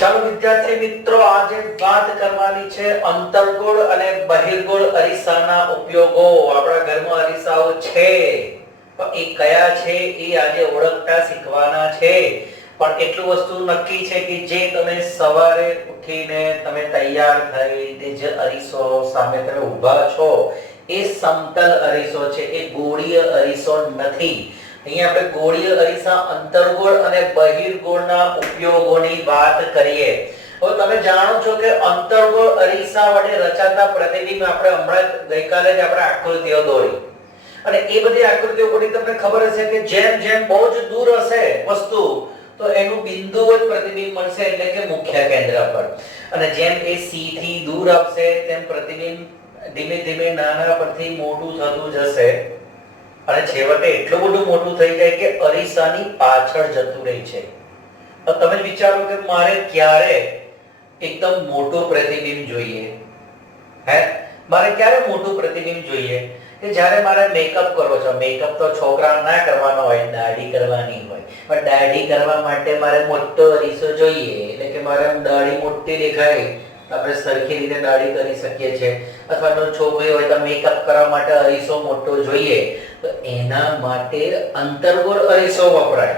ચાલો વિદ્યાર્થી મિત્રો, આજે વાત કરવાની છે અંતર્ગોળ અને બહિર્ગોળ અરીસાના ઉપયોગો. આપણા ઘરમાં અરીસાઓ છે, પણ એ કયા છે એ આજે ઓળખતા શીખવાના છે. પણ એટલું વસ્તુ નક્કી છે કે જે તમે સવારે ઉઠીને તમે તૈયાર થઈને જે અરીસો સામે તમે ઊભા છો એ સમતલ અરીસો છે, એ ગોળીય અરીસો નથી. અહીંયા આપણે ગોળીય અરીસા, અંતર્ગોળ અને બહિર્ગોળના ઉપયોગોની વાત કરીએ. હવે તમે જાણો છો કે અંતર્ગોળ અરીસા વડે રચાતા પ્રતિબિંબ આપણે હમણાં ગઈકાલે જ આપણે આકૃતિઓ દોરી, અને એ બધી આકૃતિઓ પરથી તમને ખબર હશે કે જેમ જેમ બહુ જ દૂર હશે વસ્તુ તો એનું બિંદુવત પ્રતિબિંબ મળશે, એટલે કે મુખ્ય કેન્દ્ર પર. અને જેમ એ C થી દૂર આવશે તેમ પ્રતિબિંબ ધીમે ધીમે નાના પરથી મોટું થતું જશે, અને છેવટે એટલું બધું મોટું થઈ જાય કે અરીસાની પાછળ જતું રહે છે. તો તમે વિચારો કે મારે ક્યારે એકદમ મોટું પ્રતિબિંબ જોઈએ? મારે ક્યારે મોટું પ્રતિબિંબ જોઈએ? કે જ્યારે મારે મેકઅપ કરવો છે. મેકઅપ તો છોકરા ના કરવાનો હોય, દાઢી કરવાની હોય. પણ દાઢી કરવા માટે મારે મોટો અરીસો જોઈએ, એટલે કે મારે દાઢી મોટી દેખાય, આપણે સરખી રીતે દાઢી કરી શકીએ છીએ. અથવા તો છોકરી હોય તો મેકઅપ કરવા માટે અરીસો મોટો જોઈએ, તો એના માટે અંતર્ગોળ અરીસો વપરાય.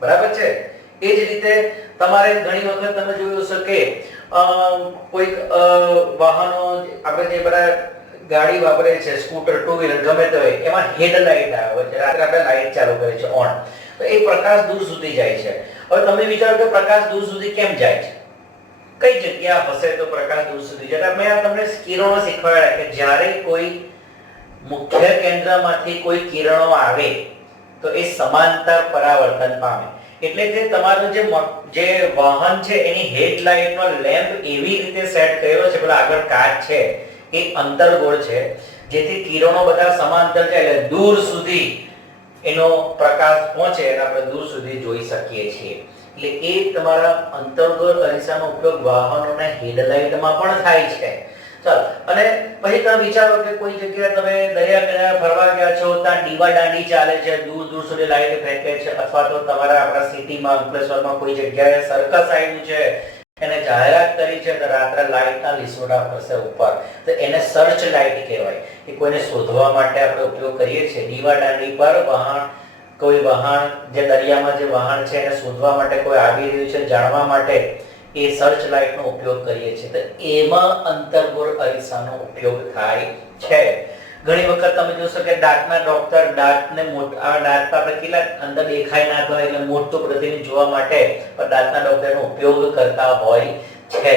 બરાબર છે? એ જ રીતે તમારે ઘણી વખત તમે જોયું હશે કે કોઈક વાહનો, આપણે જે બધા ગાડી વાપરે છે, સ્કૂટર, ટુ વ્હીલર, ગમે તે હોય, એમાં હેડલાઇટ આવે છે. રાત્રે આપણે લાઇટ ચાલુ કરીએ છીએ, ઓન, તો એ પ્રકાશ દૂર સુધી જાય છે. હવે તમે વિચારો કે પ્રકાશ દૂર સુધી કેમ જાય છે? કઈ જગ્યા હશે તો પ્રકાશ દૂર સુધી જાય? મેં તમને કિરણો શીખવાડ્યા કે જ્યારે કોઈ મુખ્ય કેન્દ્રમાંથી કોઈ કિરણો આવે તો એ સમાંતર પરાવર્તન પામે. એટલે કે તમારું જે વાહન છે એની હેડલાઇટનો લેમ્પ એવી રીતે સેટ કર્યો છે, પેલા આગળ કાચ છે એ અંતર્ગોળ છે, જેથી કિરણો બધા સમાંતર જાય એટલે દૂર સુધી એનો પ્રકાશ પહોંચે અને આપણે દૂર સુધી જોઈ શકીએ છીએ. એટલે એ તમારા અંતર્ગોળ અરીસાનો ઉપયોગ વાહનોના હેડલાઇટમાં પણ થાય છે. ચાલો, અને પછી તમે વિચારો કે કોઈ જગ્યાએ તમે દરિયા કિનારે ફરવા ગયા છો, ત્યાં દીવા દાંડી ચાલે છે, દૂર દૂર સુધી લાઈટ ફેંકે છે, અથવા તો તમારા આપણા સિટીમાં અંકલેશ્વરમાં કોઈ જગ્યાએ સર્કસ આવ્યું છે, એને જાહેરાત કરી છે, તો રાત્રે લાઈટના લીસોડા ફરશે ઉપર, તો એને સર્ચ લાઈટ કહેવાય. કે કોઈને શોધવા માટે આપણે ઉપયોગ કરીએ છીએ. દીવા દાંડી પર કોઈ વહાણ, જે દરિયામાં જે વહાણ છે એને શોધવા માટે કોઈ આવી રહ્યું છે જાણવા માટે એ સર્ચ લાઇટનો ઉપયોગ કરીએ છીએ. તો એમાં અંતર્ગોળ અરીસાનો ઉપયોગ થાય છે. ઘણી વખત તમે જોશો કે દાંતના ડોક્ટર દાંતને મોટા દાંત આપણે કેટલા અંદર દેખાય ના તો એટલે મોટું પ્રતિબિંબ જોવા માટે પણ દાંતના ડોક્ટરનો ઉપયોગ કરતા હોય છે.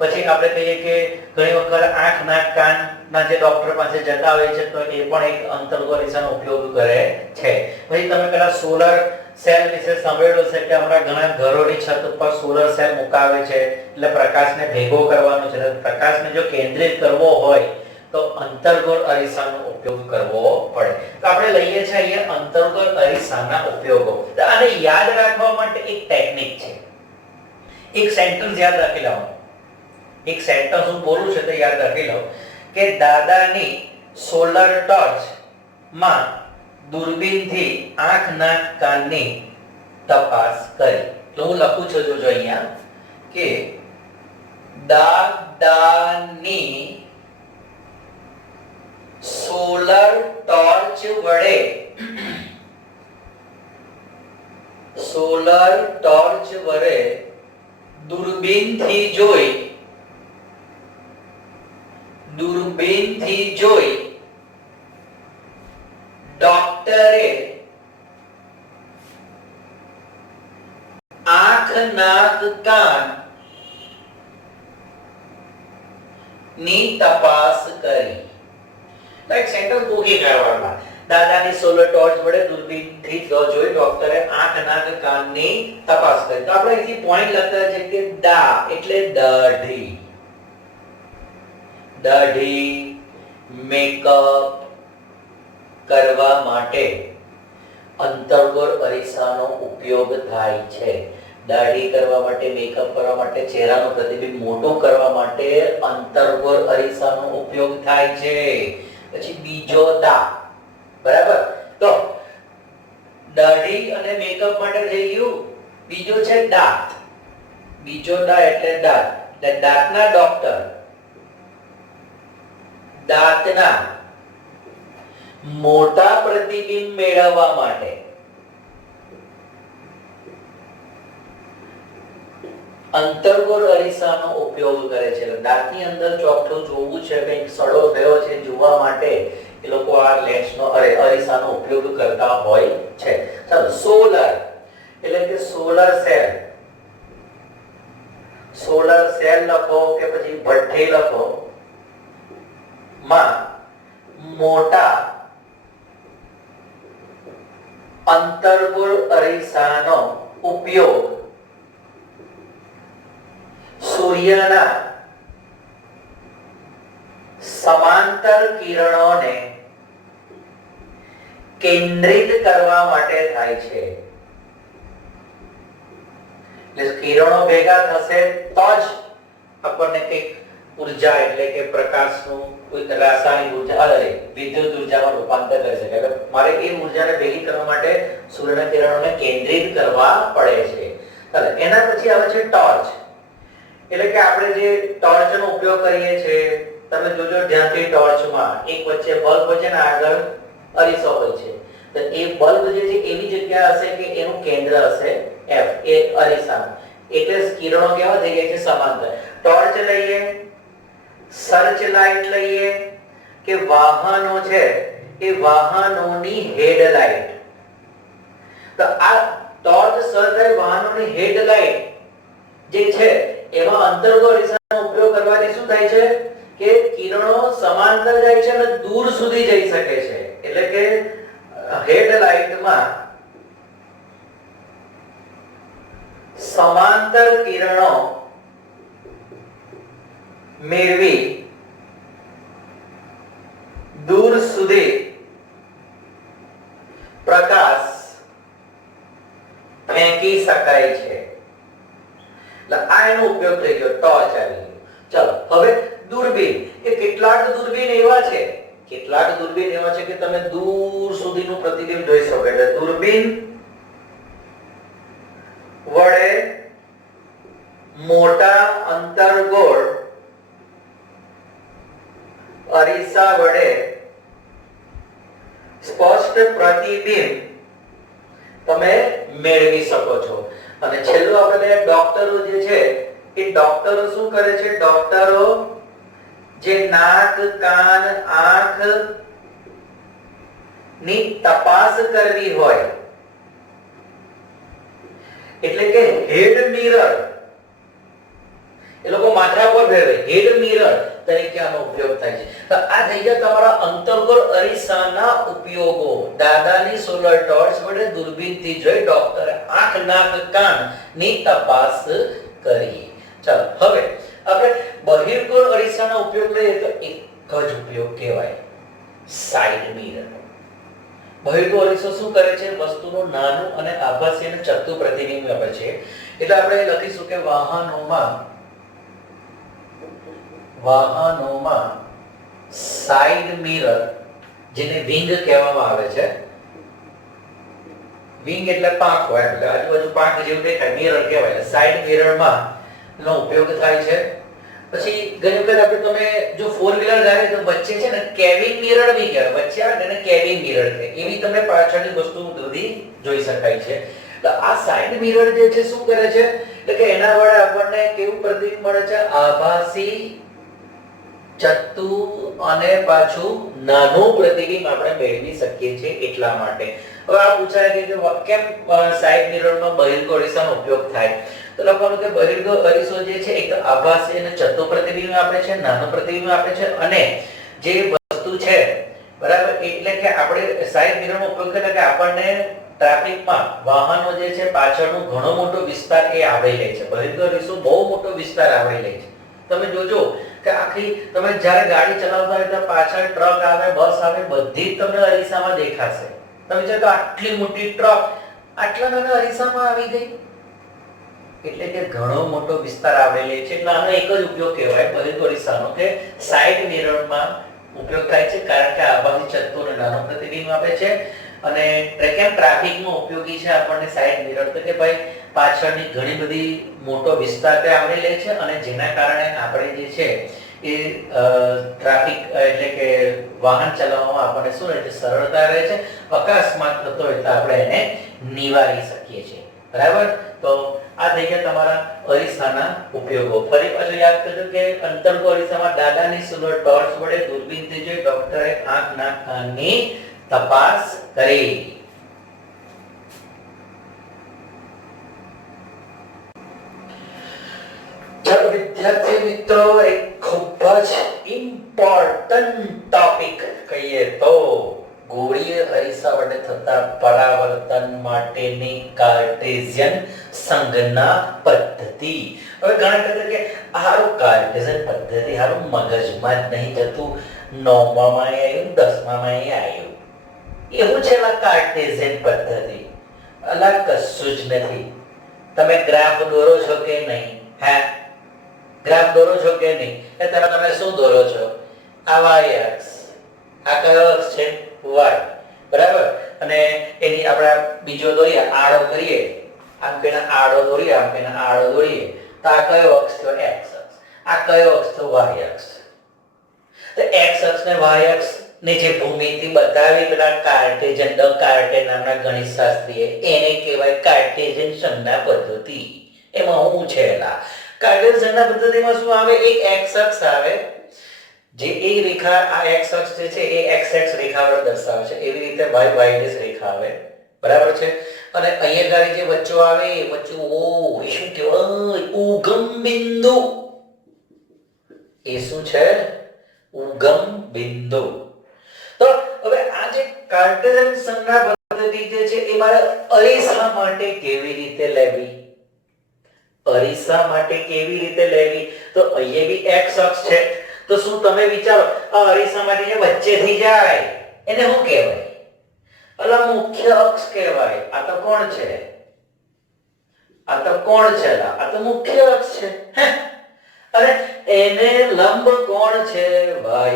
પછી આપણે કહીએ કે ઘણી વખત આંખ, નાક, કાનના જે ડોક્ટર પાસે જતા હોય છે તો એ પણ એક અંતર્ગોળ અરીસાનો ઉપયોગ કરે છે. પછી તમે પેલા સોલર સેલ વિશે સાંભળેલું છે કે હમણાં ઘણા ઘરોની છત ઉપર સોલર સેલ મુકાવે છે, એટલે પ્રકાશને ભેગો કરવાનો છે. પ્રકાશને જો કેન્દ્રિત કરવો હોય તો અંતર્ગોળ અરીસાનો ઉપયોગ કરવો પડે. તો આપણે લઈએ છીએ અહીંયા અંતર્ગોળ અરીસાના ઉપયોગો. તો આને યાદ રાખવા માટે એક ટેકનિક છે. એક સેન્ટેન્સ યાદ રાખી લો. એક સેન્ટેન્સ હું બોલું છું તો યાદ રાખી લો કે દાદાની સોલર ટોર્ચ માં દૂરબીનથી આંખ, નાક, કાનની તપાસ કરી. તો હું લખું છું, જોજો અહીંયા કે દાદાની સોલર ટોર્ચ વડે દૂરબીનથી જોઈ ડોક્ટરે આંખ, નાક, કાન ની તપાસ કરી. એક સેન્ટેન્સ પૂરી કરવાના. દાદાની સોલર ટોર્ચ વડે દૂરબીનથી જોઈ ડોક્ટરે આંખ, નાક, કાનની તપાસ કરી. તો આપણે અહીંથી પોઈન્ટ લખતા છે કે દા એટલે દાઢી મેકઅપ કરવા માટે અંતર્ગોળ અરીસાનો ઉપયોગ થાય છે. દાઢી કરવા માટે, મેકઅપ કરવા માટે, ચહેરાનું પ્રતિબિંબ મોટું કરવા માટે અંતર્ગોળ અરીસાનો ઉપયોગ થાય છે. પછી બીજો દા, બરાબર? તો દાઢી અને મેકઅપ માટે થઈ ગયું. બીજો છે દાંત. બીજો દા એટલે દાંત, એટલે દાંતના ડોક્ટર દાંતના મોટા પ્રતિબિંબ મેળવવા માટે અંતર્ગોળ અરીસાનો ઉપયોગ કરે છે. દાંતની અંદર ચોકઠું જોવું છે, કંઈક સડો થયો છે જોવા માટે એ લોકો આ લેન્સનો અરીસાનો ઉપયોગ કરતા હોય છે. ચાલો, સોલર એટલે કે સોલર સેલ, સોલર સેલ લખો કે પછી ભઠ્ઠી લખો માં મોટા અંતર્ગોળ અરીસાનો ઉપયોગ સૂર્યના સમાંતર કિરણોને કેન્દ્રિત કરવા માટે થાય છે. એટલે કિરણો ભેગા થશે તો જ આપણને કંઈક ઉર્જા એટલે કે પ્રકાશનું કોઈ રાસાયણિક ઉર્જા વિદ્યુત ઉર્જામાં રૂપાંતર કરી શકાય. મારે એ ઉર્જાને ભેગી કરવા માટે સૂર્યના કિરણોને કેન્દ્રિત કરવા પડે છે. એના પછી આવે છે ટોર્ચ. એટલે કે આપણે જે ટોર્ચનો ઉપયોગ કરીએ છીએ, તમે જોજો ધ્યાનથી ટોર્ચમાં એક વચ્ચે બલ્બ હોય છે ને આગળ અરીસો હોય છે, તો એ બલ્બ જે છે એવી જગ્યા હશે કે એનું કેન્દ્ર હશે F, એ અરીસાનું, એટલે કિરણો કેવા થઈ જાય છે સમાંતર. ટોર્ચ લઈએ, સર્ચ લાઇટ લઈએ કે વાહનો છે એ વાહનોની હેડલાઇટ. તો આ ટોર્ચ, સર્ચ લાઇટ, વાહનોની હેડલાઇટ જે છે એમાં અંતર્ગોળ અરીસાનો ઉપયોગ કરવાથી શું થાય છે કે કિરણો સમાંતર જાય છે અને દૂર સુધી જઈ શકે છે. એટલે કે હેડલાઇટમાં સમાંતર કિરણો મેળવી દૂર સુધી પ્રકાશ ફેંકી શકાય છે. આ એનો ઉપયોગ થઈ ગયો, ટોર્ચ આવી ગયો. ચાલો, હવે દૂરબીન. એ કેટલાક દૂરબીન એવા છે કે તમે દૂર સુધીનું પ્રતિબિંબ જોઈ શકો. એટલે દૂરબીન વડે મોટા અંતર્ગોળ અરીસા વડે સ્પષ્ટ પ્રતિબિંબ તમે મેળવી શકો છો. અને છેલ્લું આપણે ડોક્ટરો જે છે એ ડોક્ટરો શું કરે છે? ડોક્ટરો જે નાક, કાન, આંખ ની તપાસ કરવી હોય, એટલે કે હેડ મિરર, એ લોકો માથા પર ફેરવે, હેડ મિરર તરીકે આનો ઉપયોગ થાય છે. તો આ થઈ ગયા તમારા અંતર્ગોળ અરીસાના ઉપયોગો. દાદાની સોલર ટોર્ચ વડે દૂરબીનથી જોઈ ડોક્ટરે આંખ, નાક, કાન ની તપાસ કરી. ચાલો, હવે આપણે બહિર્ગોળ અરીસાનો ઉપયોગ લઈએ તો એક જ ઉપયોગ કહેવાય, સાઇડ મિરર. બહિર્ગોળ અરીસો શું કરે છે? વસ્તુનું નાનું અને આભાસી અને ચત્તુ પ્રતિબિંબ આપે છે. એટલે આપણે લખીશું કે વાહનોમાં સાઇડ મિરર, જેને વિંગ કહેવામાં આવે છે. વિંગ એટલે પાંખ હોય, એટલે આજુબાજુ પાંખ જેવું દેખાય, મિરર કહેવાય. સાઇડ મિરરમાં નો ઉપયોગ થાય છે. પછી ઘણી વખત આપણે તમે જો ફોર વ્હીલર ગાડી તો વચ્ચે છે ને કેબિન મિરર બી કહેવાય, વચ્ચે આવે ને કેબિન મિરર કહે, એવી તમે પાછળની વસ્તુ બધી જોઈ શકાય છે. તો આ સાઇડ મિરર જે છે શું કરે છે? એટલે કે એના વડે આપણને કેવું પ્રતિબિંબ મળે છે? આભાસી, ચત્તુ અને પાછું નાનું પ્રતિબિંબ આપણે મેળવી શકીએ છીએ. એટલા માટે હવે આ પૂછાય કે કેમ સાઇડ મિરરમાં બહિર્ગોળ અરીસાનો ઉપયોગ થાય? તો લખવાનું કે બહિર્ગોળ અરીસો જે છે એક આભાસી અને ચત્તુ પ્રતિબિંબ આપે છે, નાનું પ્રતિબિંબ આપે છે, અને જે વસ્તુ છે બરાબર, એટલે કે આપણે સાઇડ મિરરનો ઉપયોગ કરીએ કે આપણને ટ્રાફિકમાં વાહનો જે છે પાછળનો ઘણો મોટો વિસ્તાર એ આવરી લે છે. બહિર્ગોળ અરીસો બહુ મોટો વિસ્તાર આવરી લે છે. તમે જોજો કે આખી તમે જ્યારે ગાડી ચલાવતા હોય તો પાછળ ટ્રક આવે, બસ આવે, બધી જ તમને અરીસામાં દેખાશે. તમે જો તો આટલી મોટી ટ્રક આટલા નાના અરીસામાં આવી ગઈ, એટલે કે ઘણો મોટો વિસ્તાર આવરી લે છે. એટલે આનો એક જ ઉપયોગ કહેવાય બહિર્ગોળ અરીસાનો, કે સાઇડ મિરરમાં ઉપયોગ થાય છે. કારણ કે આભાસી, ચત્તુ અને નાનું પ્રતિબિંબ આપે છે. અને કેમ ટ્રાફિકમાં ઉપયોગી છે આપણને સાઇડ મિરર? તો કે ભાઈ પાછળની ઘણી બધી મોટો વિસ્તાર તે આવરી લે છે અને જેના કારણે આપણે જે છે એ ટ્રાફિક એટલે કે વાહન ચલાવવામાં આપણને શું રહે છે, સરળતા રહે છે. અકસ્માત થતો હોય તો આપણે એને નિવારી શકીએ છીએ. બરાબર. તો આ થઈ ગયા તમારા અરીસાના ઉપયોગો. ફરી પાછું યાદ કરજો કે અંતર્ગો અરીસામાં દાદાની સુંદર ટોર્ચ વડે દૂરબીનથી જોઈ ડોક્ટરે આંખ નાક કાનની તપાસ કરી. ચાલો વિદ્યાર્થી મિત્રો, એક ખૂબ જ ઇમ્પોર્ટન્ટ ટોપિક કહીએ તો ગોળીય અરીસા વડે થતા પરાવર્તન માટેની કાર્ટેશિયન સંજ્ઞા પદ્ધતિ. હવે ઘણા કહેતા કે હારું કાર્ટેશિયન પદ્ધતિ હારું મગજમાં જ નહીં જતું, 9માં આવ્યું 10માં આવ્યું. એવું છે આ કાર્ટેશિયન પદ્ધતિ. અલગ કશું જ નથી. તમે ગ્રાફ દોરો છો કે નહીં? હે, ગ્રાફ દોરો છો કે નહીં? એ તમે શું દોરો છો? આ y અક્ષ, આ કયો અક્ષ છે? y. બરાબર. અને એની આપણે બીજો દોરીએ, આડો કરીએ, આમ પેલા આડો દોરીએ, આમ પેલા આડો દોરીએ, તો આ કયો અક્ષ થયો? x અક્ષ. આ કયો અક્ષ થયો? y અક્ષ. તો x અક્ષ ને y અક્ષ ની જે ભૂમિતિ બતાવી પેલા કાર્ટેશિયન દ કાર્ટે નામના ગણિતશાસ્ત્રીએ, એને કહેવાય કાર્ટેશિયન સંજ્ઞા પદ્ધતિ. એમાં હું છે કાર્ટેશિયન સંજ્ઞા પદ્ધતિમાં શું આવે? એક x અક્ષ આવે, જે એ રેખા આ x અક્ષ જે છે એ x x રેખા વડે દર્શાવે છે. એવી રીતે y y રેખા આવે. બરાબર છે. અને અહીંયા ગાડી જે વચ્ચો આવે, વચ્ચો ઓ, એ શું કહેવાય? ઉગમ બિંદુ. એ શું છે? ઉગમ બિંદુ. તો હવે આ જે કાર્ટેશિયન સંજ્ઞા પદ્ધતિ જે છે એ મારે અરીસા માટે કેવી રીતે લેવી? અરીસા માટે કેવી રીતે લેવી? તો અહીંયા બી x અક્ષ છે. તો શું તમે વિચારો, આ અરીસા માટે જે વચ્ચેથી જાય એને શું કહેવાય? અલા મુખ્ય અક્ષ કહેવાય. આ તો કોણ છે? આ તો કોણ છે? આ તો મુખ્ય અક્ષ છે. અને એને લંબ કોણ છે?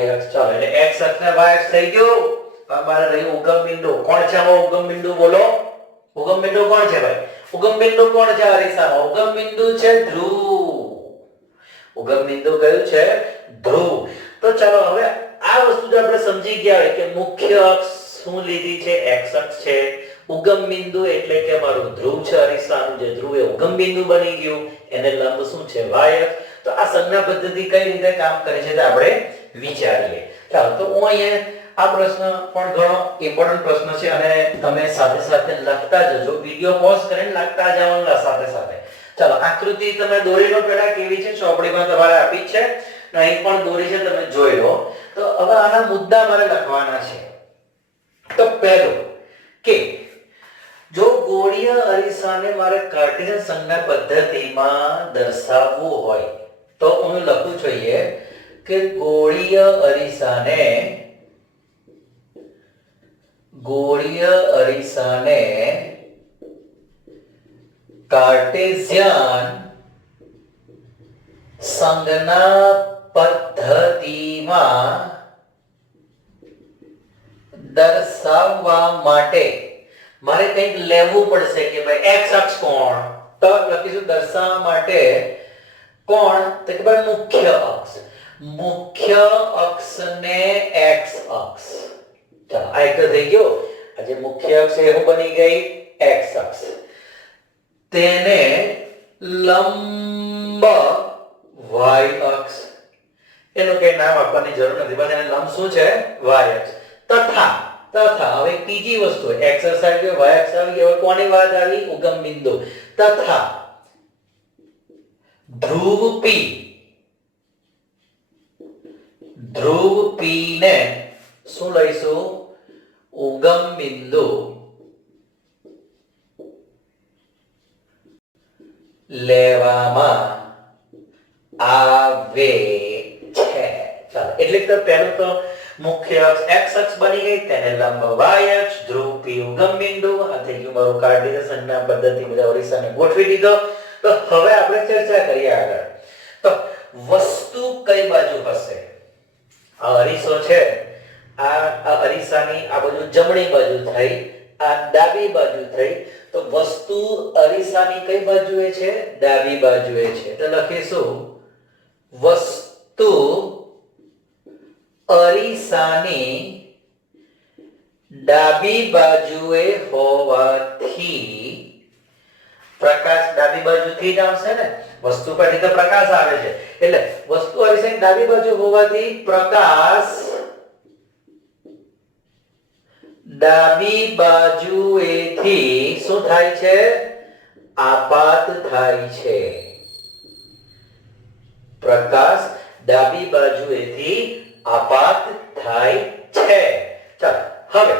y અક્ષ. ચાલો, એટલે x અક્ષ ને y અક્ષ થઈ ગયો. અમારે રહ્યું ઉગમ બિંદુ. કોણ છે આમાં ઉગમ બિંદુ? બોલો. ઉગમ બિંદુ કોણ છે ભાઈ? ઉગમ બિંદુ કોણ છે અરીસામાં? ઉગમ બિંદુ છે ધ્રુવ. ઉગમ બિંદુ કયું છે? ધ્રુવ. તો ચાલો હવે આ વસ્તુ જો આપણે સમજી ગયા હોય કે મુખ્ય અક્ષ શું લીધી છે? x અક્ષ છે. ઉગમ બિંદુ એટલે કે મારું ધ્રુવ છે અરીસાનું, જે ધ્રુવ એ ઉગમ બિંદુ બની ગયું. એને લંબ શું છે? y અક્ષ. તો આ સંજ્ઞા પદ્ધતિ કઈ રીતે કામ કરે છે તે આપણે વિચારીએ. ચાલો, તો હું અહીંયા આ પ્રશ્ન પણ ઘણો ઇમ્પોર્ટન્ટ પ્રશ્ન છે અને તમે સાથે સાથે લખતા જજો. વિડિયો પોઝ કરીને લખતા જવાનું સાથે સાથે. ચાલો, આકૃતિ તમે દોરી લો પહેલા કેવી છે, ચોપડીમાં તમારે આપી છે, અહીં પણ દોરી છે, તમે જોઈ લો. તો હવે આના મુદ્દા મારે લખવાના છે. તો પહેલું કે જો ગોળીય અરીસાને મારે કાર્ટેશિયન સંજ્ઞા પદ્ધતિમાં દર્શાવવું હોય તો હું લખું જોઈએ કે ગોળીય અરીસાને કાર્ટેશિયન સંજ્ઞા પદ્ધતિમાં દર્શાવવા માટે મારે કંઈક લેવું પડશે કે ભાઈ x અક્ષ કોણ? તો લખીશું દર્શાવવા માટે કોણ? તો કે ભાઈ મુખ્ય અક્ષ. મુખ્ય અક્ષને x અક્ષ. ચાલો, આ એક થઈ ગયો. આ જે મુખ્ય અક્ષ એ શું બની ગઈ? x અક્ષ. તેને લંબ y અક્ષ. એનું કઈ નામ આપવાની જરૂર નથી, બસ એને લંબ શું છે? y અક્ષ. તથા હવે બીજી વસ્તુ x અક્ષ આવી ગયો, y અક્ષ આવી ગયો. હવે કોની વાત આવી? ઉગમ બિંદુ. તથા ધ્રુવ p ને શું લઈશું? ઉગમ બિંદુ લેવામાં આવે છે. ચાલો, એટલે કે પહેલું તો મુખ્ય અક્ષ x અક્ષ બની ગઈ, તેને લંબ y અક્ષ, ધ્રુવ p ઉગમ બિંદુ. આ થઈ ગયું મારું કાર્ટેશિયન સંજ્ઞા પદ્ધતિ બધા અરીસાને ગોઠવી દીધો. તો હવે આપણે ચર્ચા કરીએ આગળ. તો વસ્તુ કઈ બાજુ હશે? આ અરીસો છે, આ અરીસાની આ બાજુ જમણી બાજુ થઈ, આ ડાબી બાજુ થઈ, તો વસ્તુ અરીસાની કઈ બાજુએ છે? ડાબી બાજુએ છે. એટલે લખીશું વસ્તુ અરીસાની ડાબી બાજુએ હોવાથી પ્રકાશ ડાબી બાજુથી જ આવશે ને, વસ્તુ પરથી તો પ્રકાશ આવે છે, એટલે વસ્તુ અરીસાની ડાબી બાજુ હોવાથી પ્રકાશ ડાબી બાજુએથી શું થાય છે? આપાત થાય છે. પ્રકાશ ડાબી બાજુએથી આપાત થાય છે. ચાલો હવે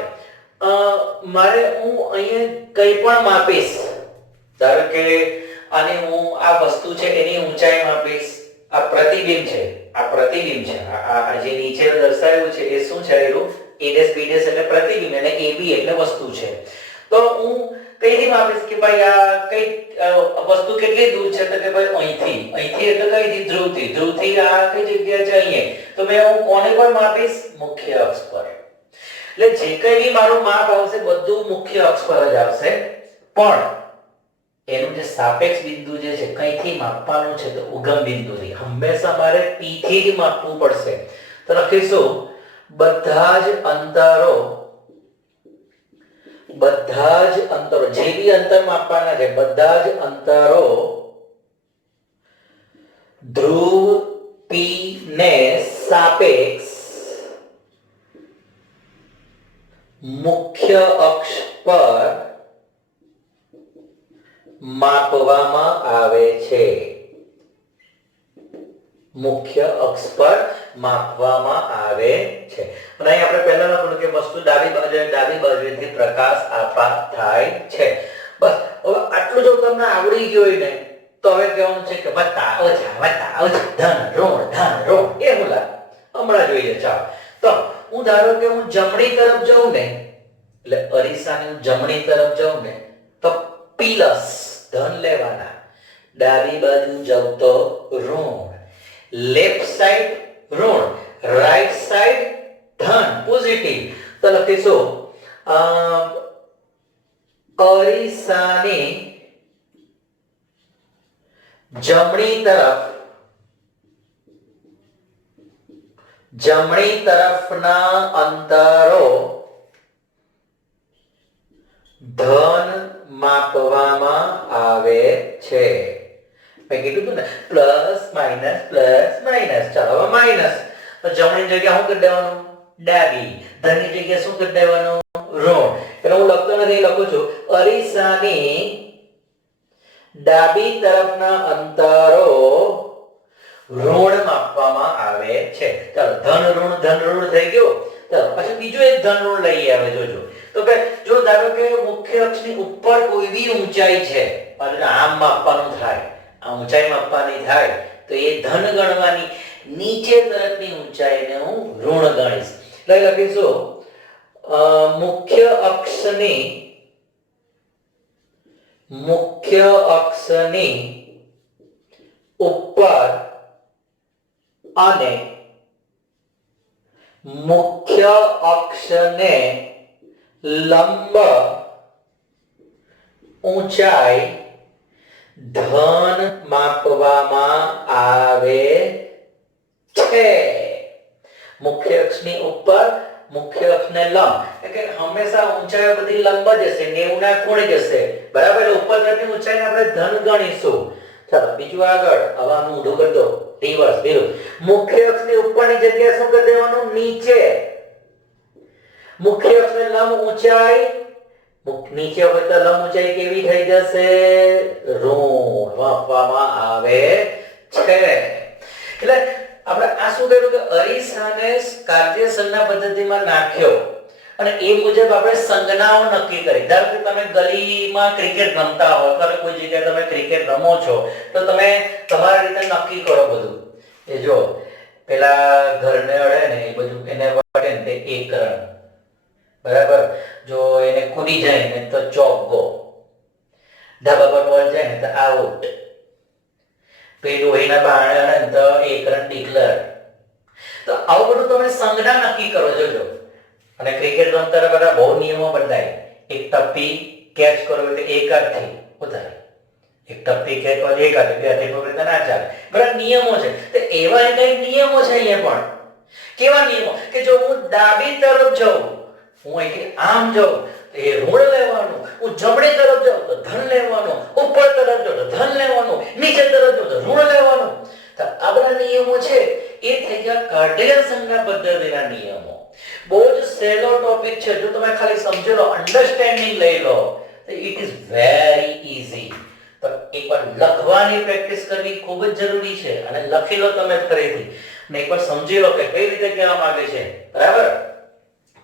મારે હું અહીંયા કંઈ પણ માપીશ, ધારો કે આને હું આ વસ્તુ છે એની ઊંચાઈ માપીશ. આ પ્રતિબિંબ છે, આ પ્રતિબિંબ છે, આ જે નીચે દર્શાવ્યું છે એ શું છે? એનું a' b' એટલે પ્રતિબિંબ અને ab એટલે વસ્તુ છે. તો હું કઈથી માપીશ કે ભાઈ આ કઈ વસ્તુ કેટલી દૂર છે? તો કે ભાઈ અહીંથી એટલે કઈથી? ધ્રુવથી. ધ્રુવથી આ કઈ જગ્યા છે? અહીંયા. તો મેં હું કોને પર માપીશ? મુખ્ય અક્ષ પર. એટલે જે કંઈ બી મારું માપ આવશે બધું મુખ્ય અક્ષ પર જ આવશે, પણ એનું જે સાપેક્ષ બિંદુ જે છે કઈથી માપવાનું છે? તો ઉગમ બિંદુથી. હંમેશા મારે p થી જ માપવું પડશે. તો લખીશું બધા જ અંતરો જે બી અંતર માપવાના છે બધા જ અંતરો ધ્રુવ p ને સાપેક્ષ મુખ્ય અક્ષ પર માપવામાં આવે છે. મુખ્ય અક્ષ પર માપવામાં આવે છે. અને અહીં આપણે પહેલા લખ્યું કે વસ્તુ ડાબી બાજુએથી પ્રકાશ આપાત થાય છે. બસ હવે આટલું જો તમને આવડી ગયું હોય ને, તો હવે કહેવાનું છે કે વત્તા ઓછા ધન ઋણ એ મુલા હમણાં જોઈએ. ચાલો, તો હું ધારો કે હું જમણી તરફ જાઉં ને, એટલે અરીસાની હું જમણી તરફ જાઉં ને, તો પ્લસ ધન લેવાના, ડાબી બાજુ જાઉં તો ઋણ, લેફ્ટ સાઈડ ઋણ, રાઈટ સાઈડ ધન પોઝિટિવ. તો લખીશું અરીસાની જમણી તરફના અંતરો ધન માપવામાં આવે છે. મેં કીધું હતું ને પ્લસ માઇનસ. ચાલો હવે માઇનસ, તો જમણી જગ્યા શું કરી દેવાનું? ડાબી. ધનની જગ્યા શું કરી દેવાનું? ઋણ. એટલે હું લખતો નથી, લખું છું અરીસાની ડાબી તરફના અંતરો ઋણ માપવામાં આવે છે. ચાલો ધન ઋણ થઈ ગયું. ચાલો પછી બીજું એક ધન ઋણ લઈએ. હવે જોજો, તો કે જો ધારો કે મુખ્ય અક્ષની ઉપર કોઈ બી ઊંચાઈ છે, આમ માપવાનું થાય, આ ઊંચાઈ માપવાની થાય, તો એ ધન ગણવાની, નીચે તરફની ઊંચાઈને હું ઋણ ગણીશ. એટલે લખીશું મુખ્ય અક્ષની ઉપર અને મુખ્ય અક્ષને લંબ ઊંચાઈ ધન માપવામાં આવે છે. મુખ્ય અક્ષની ઉપર, મુખ્ય અક્ષને લંબ, એટલે હંમેશા ઊંચાઈ બધી લંબ જ હશે, 90 ના ખૂણે જશે, બરાબર. એટલે ઉપર તરફની ઊંચાઈને આપણે ધન ગણીશું. ચાલો બીજું આગળ, હવાનું ઊંધું કરી દો, રિવર્સ વિરુદ્ધ. મુખ્ય અક્ષની ઉપરની જગ્યાએ શું કરી દેવાનું? નીચે. મુખ્ય અક્ષને લંબ ઊંચાઈ, નીચે હોય તો લંબ ઊંચાઈ કેવી થઈ જશે? ઋણ માપવામાં આવે છે. એટલે આપણે આ શું કર્યું કે અરીસાને કાર્યસરણા પદ્ધતિમાં નાખ્યો અને એ મુજબ આપણે સંજ્ઞાઓ નક્કી કરી. ધારો કે તમે ગલીમાં ક્રિકેટ રમતા હો, અથવા કોઈ જગ્યાએ તમે ક્રિકેટ રમો છો, તો તમે તમારી રીતે નક્કી કરો બધું. એ જો પેલા ઘરને અડે ને એ બધું એને વાટે ને તે 1 રન, બરાબર. જો એને કૂદી જાય ને તો ચોગ્ગો, ધાબા પર બોલ જાય ને તો આઉટ, પેલું એના બાણે તો 1 રન ડિક્લેર. તો આવું બધું તમે સંજ્ઞા નક્કી કરો. જોજો, અને ક્રિકેટ રમતા બધા બહુ નિયમો બદલાય. એક ટપ્પી કેચ કરો એટલે એક હાથથી વધારે, એક ટપ્પી કેચ કરો એક હાથે, બે હાથે પકડે તો ના ચાલે. બધા નિયમો છે. તો એવા કઈ નિયમો છે અહીંયા પણ. કેવા નિયમો કે જો હું ડાબી તરફ જાઉં, હું અહીંથી આમ જાઉં તો એ ઋણ લેવાનું, હું જમણી તરફ જાઉં તો ધન લેવાનું, ઉપર તરફ જાઉં તો ધન લેવાનું, નીચે તરફ જાઉં તો ઋણ લેવાનું. તો આ બધા નિયમો છે એ થઈ ગયા કાર્ટેશિયન સંજ્ઞા પદ્ધતિના નિયમો. બહુ જ સહેલો ટોપિક છે. જો તમે ખાલી સમજી લો, અન્ડરસ્ટેન્ડિંગ લઈ લો તો ઇટ ઇઝ વેરી ઈઝી. તો એકવાર લખવાની પ્રેક્ટિસ કરવી ખૂબ જ જરૂરી છે અને લખી લો તમે ફરીથી અને એકવાર સમજી લો કે કઈ રીતે કહેવા માંગે છે. બરાબર?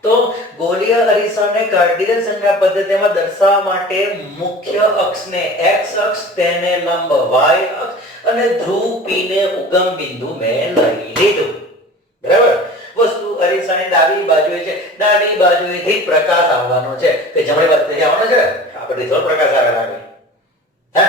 તો ગોલીય અરીસાને કાર્ટેશિયન સંજ્ઞા પદ્ધતિમાં દર્શાવવા માટે મુખ્ય અક્ષને x અક્ષ, તેને લંબ y અક્ષ અને ધ્રુવ P ને ઉગમ બિંદુ મેં લઈ લીધું. બરાબર? વસ્તુ અરીસાની ડાબી બાજુએ છે, ડાબી બાજુએથી પ્રકાશ આવવાનો છે કે જમણી બાજુથી આવવાનો છે. આપણે થોડો પ્રકાશ આવે લાગે? હે?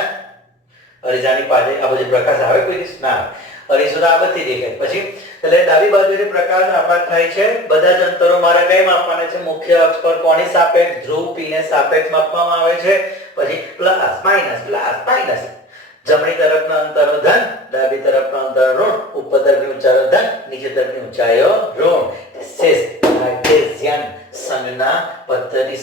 અરીસાની પાસે આ બધો પ્રકાશ આવે કોઈ દિવસ ના? અરીસો તો આ બધી દેખાય. પછી એટલે ડાબી બાજુથી પ્રકાશ આપણ થાય છે. બધા જ અંતરો મારે કઈ માપવાના છે? મુખ્ય અક્ષ પર કોની સાપેક્ષ? ધ્રુવ P ને સાપેક્ષ માપવામાં આવે છે. પછી પ્લસ માઈનસ. જમણી તરફના અંતરો ધન, ડાબી તરફના અંતરો ઋણ, ઉપર તરફની ઊંચાઈઓ ધન, નીચે તરફની ઊંચાઈઓ ઋણ. This is કાર્ટેશિયન સંજ્ઞા પદ્ધતિ.